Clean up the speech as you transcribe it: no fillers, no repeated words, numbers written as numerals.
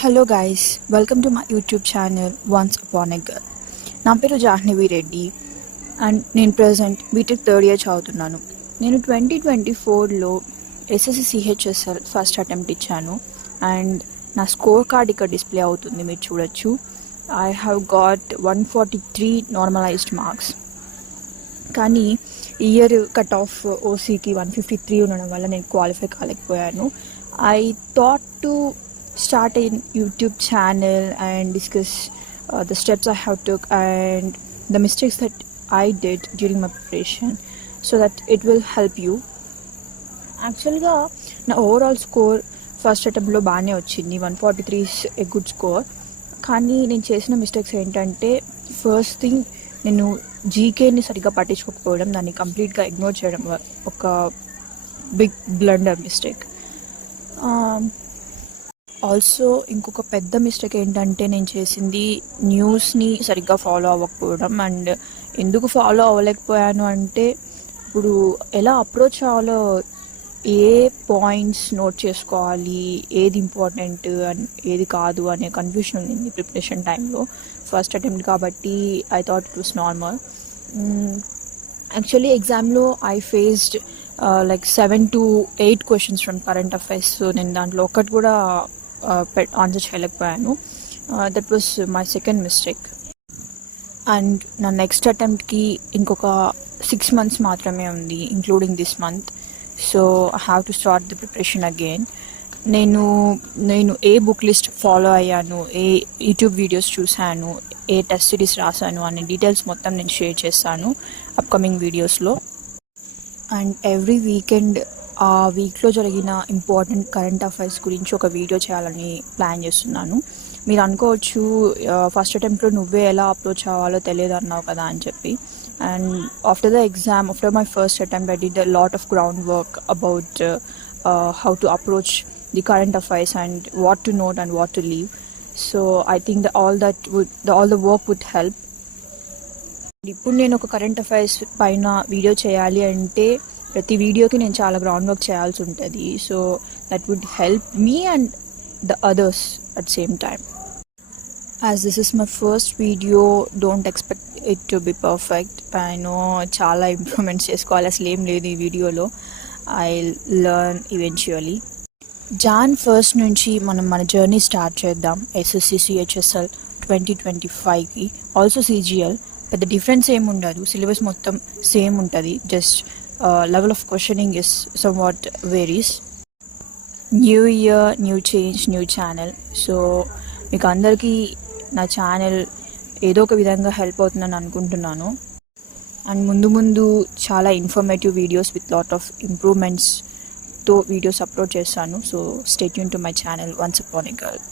Hello guys, welcome to my YouTube channel Once Upon a Girl. నా పేరు Jahnavi Reddy and నేను present BTech third year చదువుతున్నాను. నేను 2024లో ఎస్ఎస్సి సిహెచ్ఎస్ఎల్ ఫస్ట్ అటెంప్ట్ ఇచ్చాను అండ్ నా స్కోర్ కార్డ్ ఇక్కడ డిస్ప్లే అవుతుంది, మీరు చూడొచ్చు. I have got 143 normalised marks. కానీ ఇయర్ కట్ ఆఫ్ ఓసీకి 153 ఉండడం వల్ల నేను క్వాలిఫై కాలేకపోయాను. I thought to start a YouTube channel and discuss the steps I have took and the mistakes that I did during my preparation so that it will help you. యాక్చువల్గా నా overall score first అటెంప్ట్లో బాగానే వచ్చింది, 143 is a good score. కానీ నేను చేసిన mistakes ఏంటంటే, first thing నేను జీకేని సరిగ్గా పట్టించుకోకపోవడం, దాన్ని కంప్లీట్గా ఇగ్నోర్ చేయడం ఒక బిగ్ బ్లండర్ మిస్టేక్. ఆల్సో ఇంకొక పెద్ద మిస్టేక్ ఏంటంటే, నేను చేసింది న్యూస్ని సరిగ్గా ఫాలో అవ్వకపోవడం. అండ్ ఎందుకు ఫాలో అవ్వలేకపోయాను అంటే, ఇప్పుడు ఎలా అప్రోచ్ అవ్వాలో, ఏ పాయింట్స్ నోట్ చేసుకోవాలి, ఏది ఇంపార్టెంట్ అండ్ ఏది కాదు అనే కన్ఫ్యూషన్ ఉంది ప్రిపరేషన్ టైంలో. ఫస్ట్ అటెంప్ట్ కాబట్టి I thought it was normal. Actually ఎగ్జామ్లో I faced like 7 to 8 questions from current affairs. So నేను దాంట్లో ఒక్కటి కూడా ఆన్సర్ చేయలేకపోయాను. That was my second mistake. And నా నెక్స్ట్ అటెంప్ట్కి ఇంకొక 6 months మాత్రమే ఉంది, including this month. So I have to start the preparation again. నేను ఏ బుక్ లిస్ట్ ఫాలో అయ్యాను, ఏ యూట్యూబ్ వీడియోస్ చూశాను, ఏ టెస్ట్ సిరీస్ రాశాను అనే డీటెయిల్స్ మొత్తం నేను షేర్ చేస్తాను అప్కమింగ్ వీడియోస్లో. అండ్ ఎవ్రీ వీకెండ్ ఆ వీక్లో జరిగిన ఇంపార్టెంట్ కరెంట్ అఫైర్స్ గురించి ఒక వీడియో చేయాలని ప్లాన్ చేస్తున్నాను. మీరు అనుకోవచ్చు, ఫస్ట్ అటెంప్ట్లో నువ్వే ఎలా అప్రోచ్ అవ్వాలో తెలియదు అన్నావు కదా అని చెప్పి. And after the exam, after my first attempt, I did a lot of ground work about how to approach the current affairs and what to note and what to leave. So I think all the work would help. ఇప్పుడు నేను ఒక current affairs పైన video చేయాలి అంటే, ప్రతి వీడియోకి నేను చాలా గ్రౌండ్ వర్క్ చేయాల్సి ఉంటుంది. So that would help me and the others at same time. As this is my first video, don't expect it to be perfect. I know చాలా ఇంప్రూవ్మెంట్స్ చేసుకోవాలి, అసలు ఏం లేదు ఈ వీడియోలో. I learn eventually. Jan 1st నుంచి మనం మన జర్నీ స్టార్ట్ చేద్దాం. ఎస్ఎస్సి సిహెచ్ఎస్ఎల్ 2025కి, ఆల్సో సిజిఎల్. పెద్ద డిఫరెన్స్ ఏమి ఉండదు, సిలబస్ మొత్తం సేమ్ ఉంటుంది, just level of questioning is somewhat varies. New year, new change, new channel. So మీకు అందరికీ నా ఛానల్ ఏదో ఒక విధంగా హెల్ప్ అవుతుందని అనుకుంటున్నాను. అండ్ ముందు చాలా informative videos with lot of ఇంప్రూవ్మెంట్స్తో వీడియోస్ అప్లోడ్ చేస్తాను. So stay tune to my channel once upon a girl.